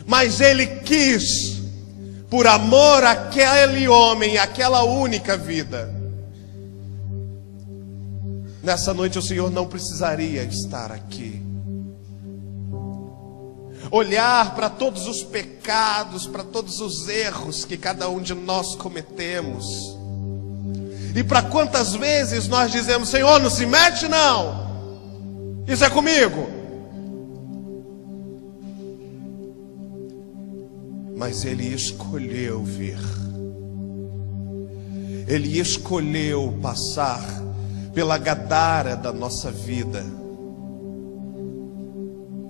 Mas ele quis, por amor àquele homem, àquela única vida. Nessa noite o Senhor não precisaria estar aqui, olhar para todos os pecados, para todos os erros que cada um de nós cometemos, e para quantas vezes nós dizemos: Senhor, não se mete não, isso é comigo. Mas Ele escolheu vir, Ele escolheu passar pela Gadara da nossa vida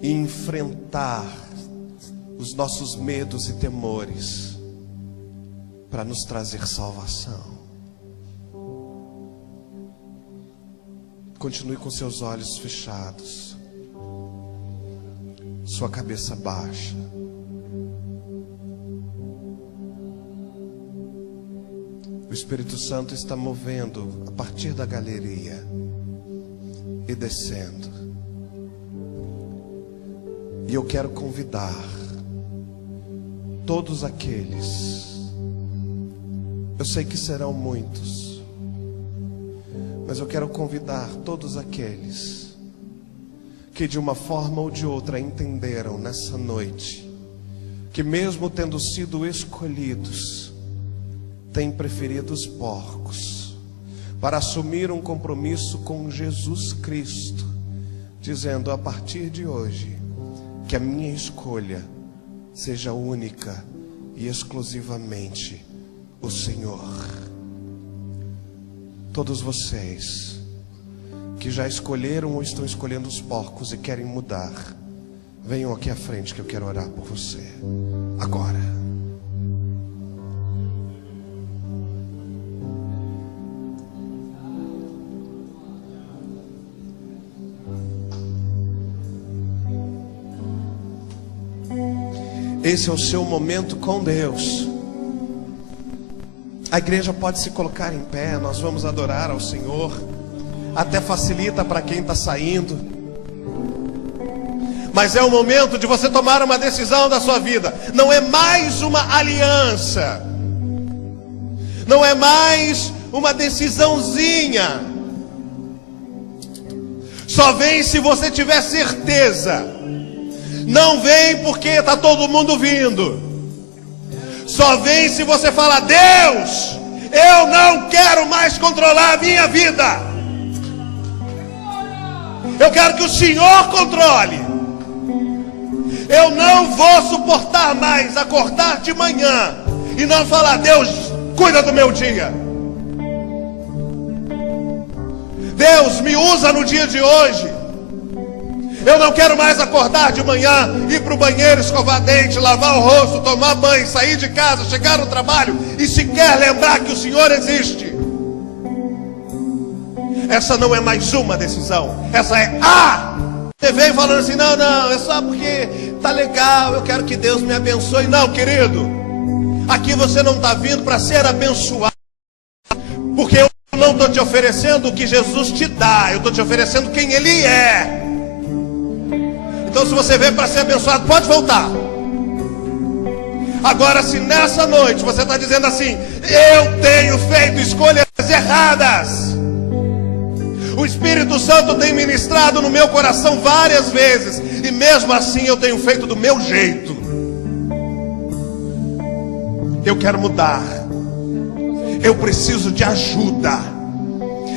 e enfrentar os nossos medos e temores para nos trazer salvação. Continue com seus olhos fechados, sua cabeça baixa. O Espírito Santo está movendo a partir da galeria e descendo. E eu quero convidar todos aqueles, eu sei que serão muitos, mas eu quero convidar todos aqueles que de uma forma ou de outra entenderam nessa noite que mesmo tendo sido escolhidos, têm preferido os porcos para assumir um compromisso com Jesus Cristo, dizendo: a partir de hoje, que a minha escolha seja única e exclusivamente o Senhor. Todos vocês que já escolheram ou estão escolhendo os porcos e querem mudar, venham aqui à frente que eu quero orar por você agora. Esse é o seu momento com Deus. A igreja pode se colocar em pé, nós vamos adorar ao Senhor. Até facilita para quem está saindo. Mas é o momento de você tomar uma decisão da sua vida. Não é mais uma aliança, não é mais uma decisãozinha. Só vem se você tiver certeza. Não vem porque está todo mundo vindo. Só vem se você falar: Deus, eu não quero mais controlar a minha vida. Eu quero que o Senhor controle. Eu não vou suportar mais acordar de manhã e não falar: Deus, cuida do meu dia. Deus, me usa no dia de hoje. Eu não quero mais acordar de manhã, ir para o banheiro, escovar dente, lavar o rosto, tomar banho, sair de casa, chegar no trabalho e sequer lembrar que o Senhor existe. Essa não é mais uma decisão, essa é a. Você veio falando assim, não, é só porque tá legal, eu quero que Deus me abençoe. Não, querido, aqui você não está vindo para ser abençoado, porque eu não estou te oferecendo o que Jesus te dá, eu estou te oferecendo quem Ele é. Então, se você veio para ser abençoado, pode voltar. Agora, se nessa noite você está dizendo assim, eu tenho feito escolhas erradas, o Espírito Santo tem ministrado no meu coração várias vezes, e mesmo assim eu tenho feito do meu jeito, eu quero mudar, eu preciso de ajuda,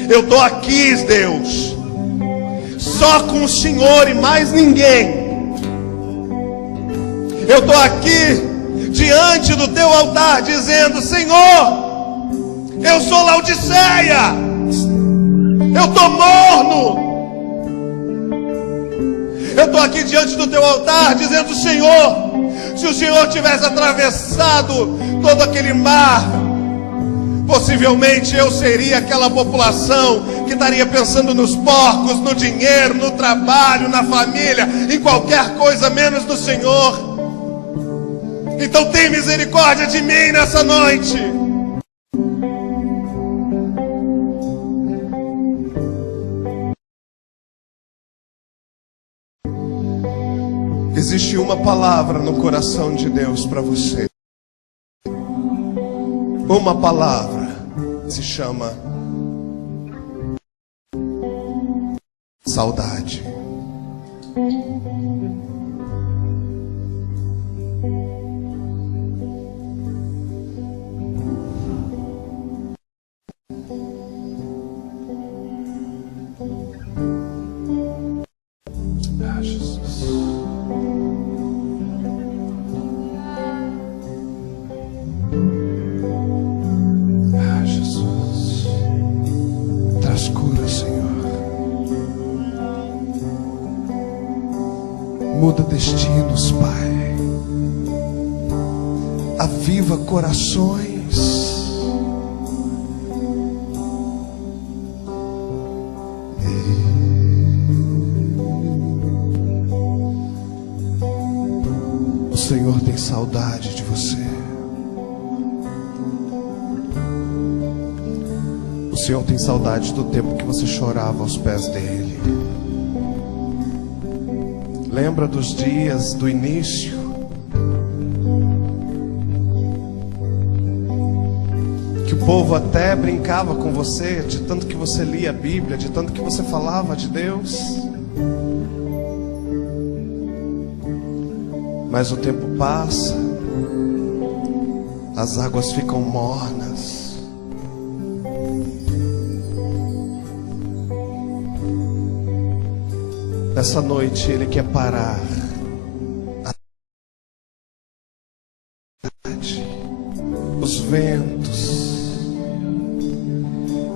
eu estou aqui, Deus, só com o Senhor e mais ninguém. Eu estou aqui diante do teu altar dizendo, Senhor, eu sou Laodiceia, eu estou morno. Eu estou aqui diante do teu altar dizendo, Senhor, se o Senhor tivesse atravessado todo aquele mar, possivelmente eu seria aquela população que estaria pensando nos porcos, no dinheiro, no trabalho, na família, em qualquer coisa menos no Senhor. Então tem misericórdia de mim nessa noite. Existe uma palavra no coração de Deus para você. Uma palavra se chama saudade. Ah, Jesus. Cura, Senhor. Muda destinos, Pai. Aviva corações. O Senhor tem saudade de você. O Senhor tem saudade do tempo que você chorava aos pés dele. Lembra dos dias do início? Que o povo até brincava com você, de tanto que você lia a Bíblia, de tanto que você falava de Deus. Mas o tempo passa, as águas ficam mornas. Nessa noite Ele quer parar os ventos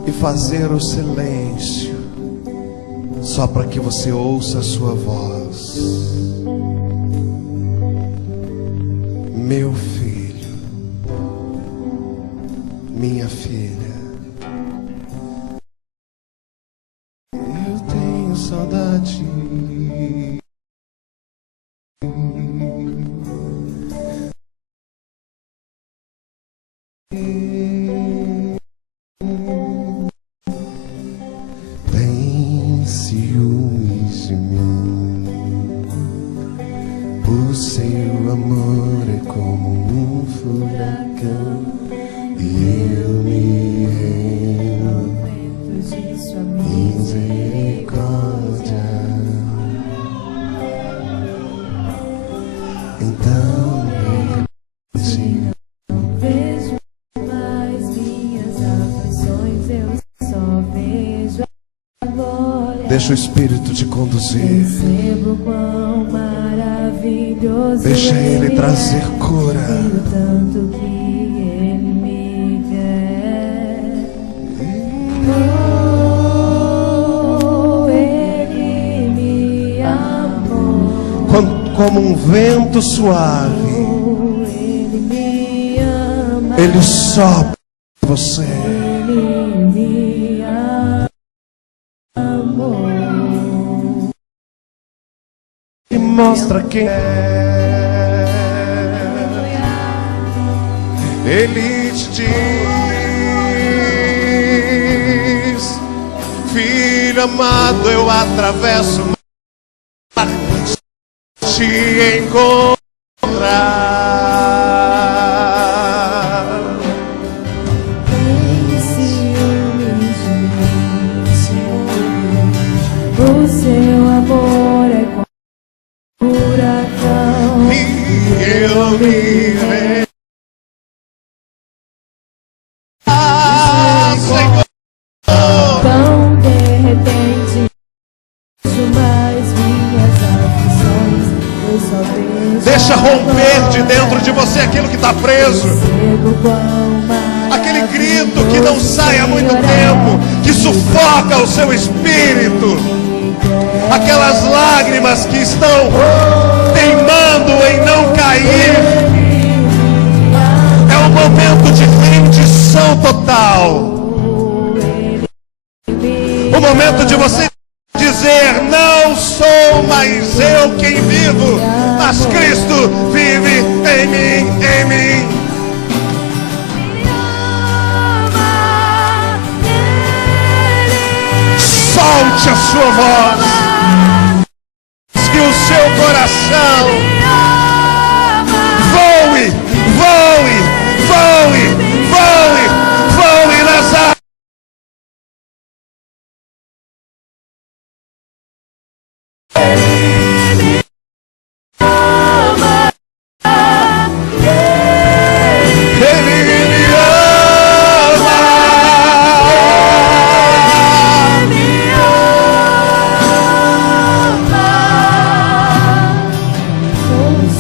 e fazer o silêncio, só para que você ouça a sua voz. Meu filho, minha filha, eu tenho saudade. Tem ciúmes de mim. O seu amor é como um furacão e eu me rendo. Misericórdia. Então vejo mais minhas aflições, eu só vejo a glória. deixa o Espírito te conduzir. Percebo quão maravilhoso. Deixa Ele trazer cura. E o tanto que Ele me quer. Oh, como um vento suave. Ele me ama. Ele sopra em você. Ele me amou. E mostra quem é. Ele te diz: filho amado, eu atravesso o mar, te encontrar. Tem ciúmes de mim, Senhor. O seu amor é como furacão. E eu me rendo. Senhor, Tão de repente, mais minhas aflições, eu só vejo. deixa romper de dentro de você aquilo que está preso. Percebo quão Aquele grito que não sai há muito tempo, que sufoca o seu espírito. Aquelas lágrimas que estão teimando em não cair. É um momento de rendição total. O momento de você dizer: não sou mais eu quem vivo, mas Cristo vive em mim, em mim. Solte a sua voz, que o seu coração voe, voe, voe, voe, voe nas águas.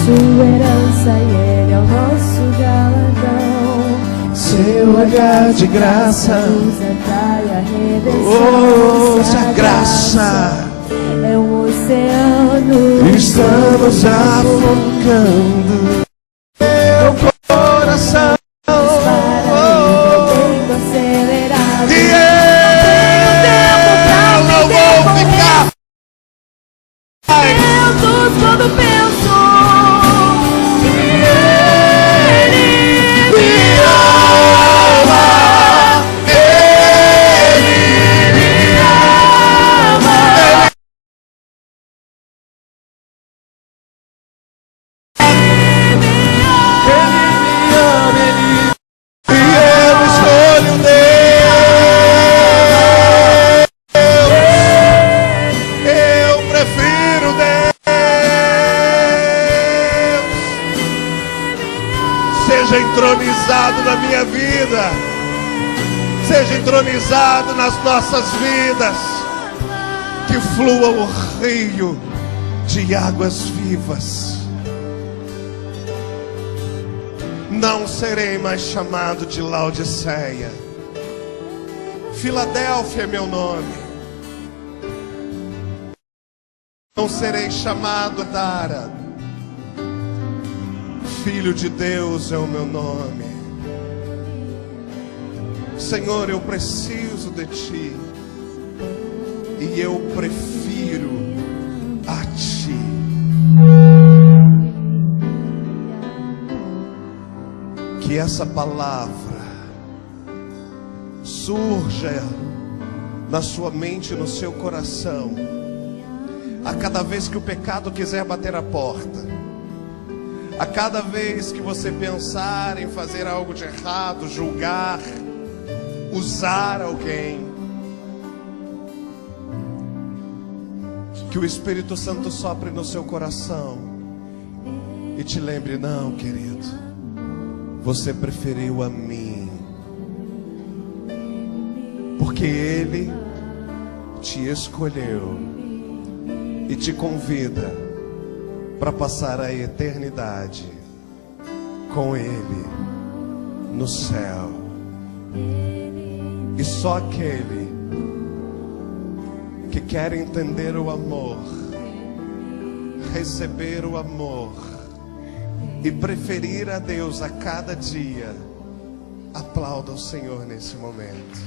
sua herança e ele é o nosso galardão. Seu olhar de graça, Usa praia, oh, redenção. essa graça. É um oceano. Estamos afogando meu coração. Tempo acelerado. E eu não vou ficar. Momentos quando penso que ele Me ama, Ele me ama. E eu escolho Deus. Eu prefiro Deus. Seja entronizado na minha vida. Seja entronizado nas nossas vidas. Que flua o rio de águas vivas. Não serei mais chamado de Laodiceia. Filadélfia é meu nome. Não serei chamado Dara. Filho de Deus é o meu nome. Senhor, eu preciso de Ti. E eu prefiro a Ti. Que essa palavra surja na sua mente e no seu coração. A cada vez que o pecado quiser bater a porta. A cada vez que você pensar em fazer algo de errado, julgar, usar alguém. Que o Espírito Santo sopre no seu coração e te lembre: não, querido, você preferiu a mim, porque Ele te escolheu e te convida para passar a eternidade com Ele no céu. E só aquele que quer entender o amor receber o amor e preferir a Deus a cada dia, aplauda o Senhor nesse momento.